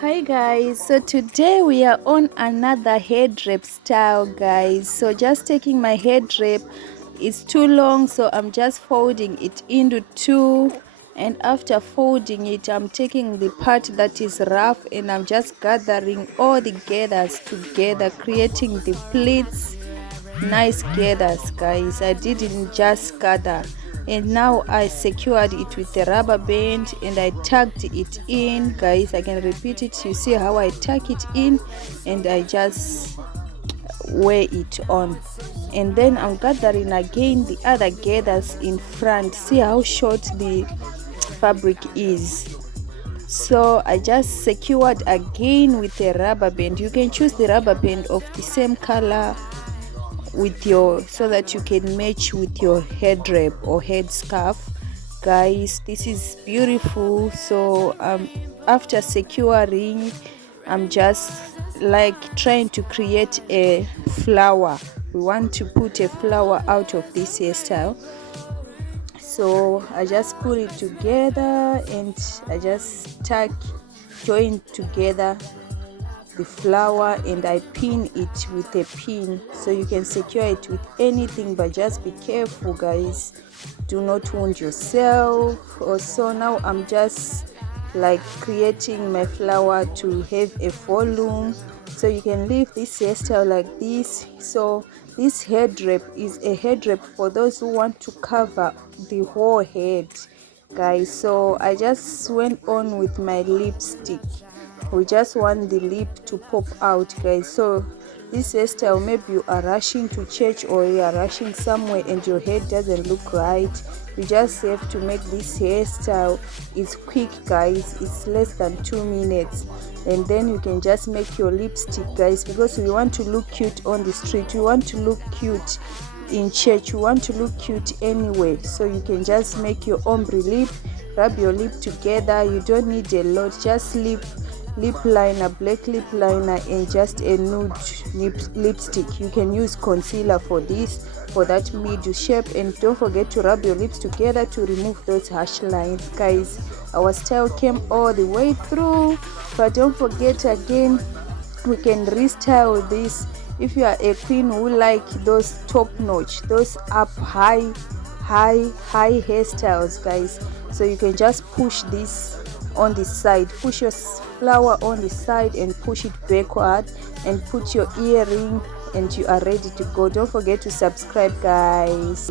Hi guys, so today we are on another head wrap style, guys. So just taking my head wrap, is too long, so I'm just folding it into two, and after folding it, I'm taking the part that is rough and I'm just gathering all the gathers together, creating the pleats. Nice gathers, guys. I didn't just gather, and now I secured it with the rubber band and I tucked it in, guys. I can repeat it. You see how I tuck it in and I just wear it on, and then I'm gathering again the other gathers in front. See how short the fabric is. So I just secured again with a rubber band. You can choose the rubber band of the same color with your, so that you can match with your head wrap or head scarf, guys. This is beautiful. So after securing, I'm just like trying to create a flower. We want to put a flower out of this hairstyle, so I just put it together and I just join together the flower and I pin it with a pin. So you can secure it with anything, but just be careful, guys, do not wound yourself. Also, now I'm just like creating my flower to have a volume, so you can leave this hairstyle like this. So this head wrap is a head wrap for those who want to cover the whole head, guys. So I just went on with my lipstick. We just want the lip to pop out, guys. So this hairstyle, maybe you are rushing to church or you are rushing somewhere and your hair doesn't look right, you just have to make this hairstyle. It's quick, guys, it's less than 2 minutes, and then you can just make your lipstick, guys, because we want to look cute on the street, you want to look cute in church, you want to look cute anyway. So you can just make your ombre lip, rub your lip together. You don't need a lot, just lip liner, black lip liner, and just a nude lipstick. You can use concealer for this, for that middle shape, and don't forget to rub your lips together to remove those harsh lines, guys. Our style came all the way through, but don't forget, again, we can restyle this. If you are a queen who like those top notch, those up high hairstyles, guys, so you can just push this on the side, push your flower on the side and push it backward and put your earring, and you are ready to go. Don't forget to subscribe, guys.